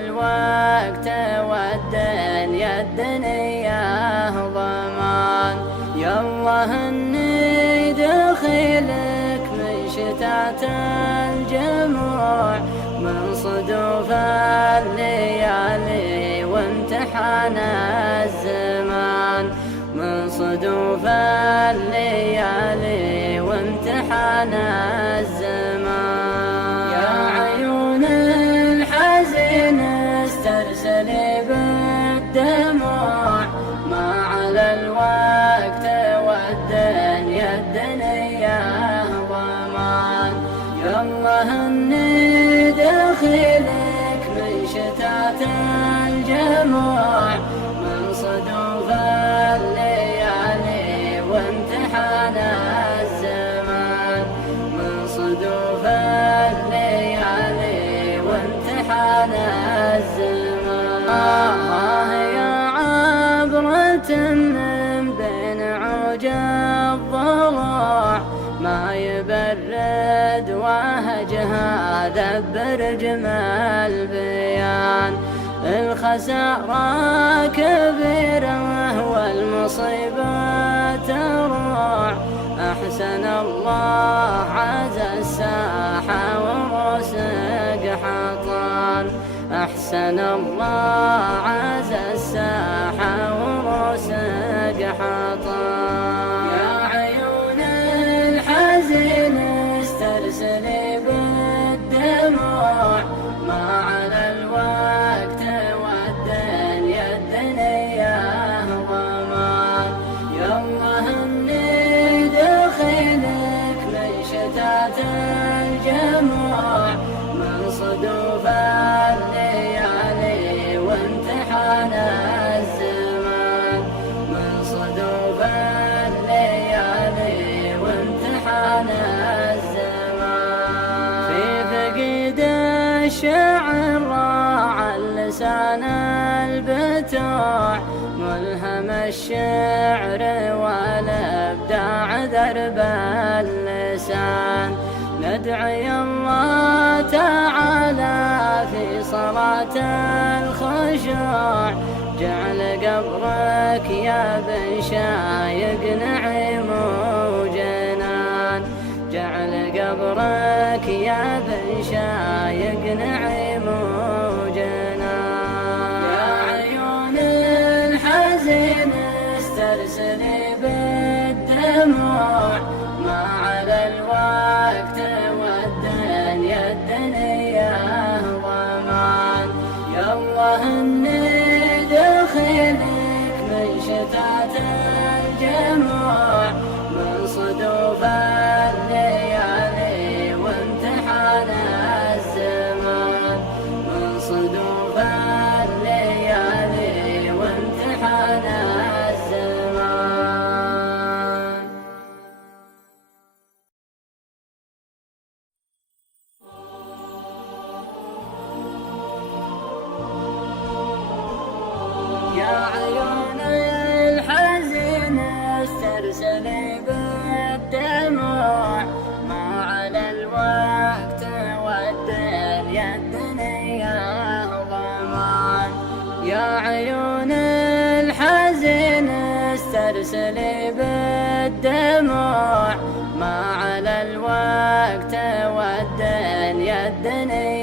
الوقت والدنيا الدنيا ضمان. يالله اني دخيلك من شتات الجموع، من صدوف الليالي وامتحان الزمان، من صدوف الليالي وامتحان الزمان. يا عيون الحزين استرسلي بالدموع، ما على الوقت والدنيا الدنيا ضمان. يالله اني دخيلك من شتات الجموع، من صدوف الليالي وامتحان الزمان، من صدوف الليالي وامتحان الزمان. يا عبرة من بين عوج الضلوع، ما يبرد وهجها ذبر جمال بيان. الخسارة كبيرة والمصيبة تروع، أحسن الله عز الساحة ورسق حطان، أحسن الله عز الساحة ورسق حطان. يا عيون الحزين استرسلي بالدموع، ما على الوقت والدنيا الدنيا ضمان. يالله اني دخيلك من شتات الجموع، من صدوف الليالي وامتحان الزمان، من صدوف الليالي وامتحان الزمان. في فقد الشعر راعى اللسان البتوع، ملهم الشعر والابداع درب اللسان. ندعي الله تعالى في صلاة الخشوع، جعل قبرك يا بن شايق نعيم وجنان، جعل قبرك يا بن شايق نعيم وجنان. يا عيون الحزين استرسلي بالدموع، ما على الوقت والدنيا الدنيا ضمان. يالله اني دخيلك من شتات الجموع، من صدوف الليالي وامتحان الزمان، من صدوف الليالي وامتحان الزمان. يا عيون الحزين استرسلي بالدموع، ما على الوقت والدنيا الدنيا ضمان. يا عيون الحزين استرسلي بالدموع، ما على الوقت والدنيا الدنيا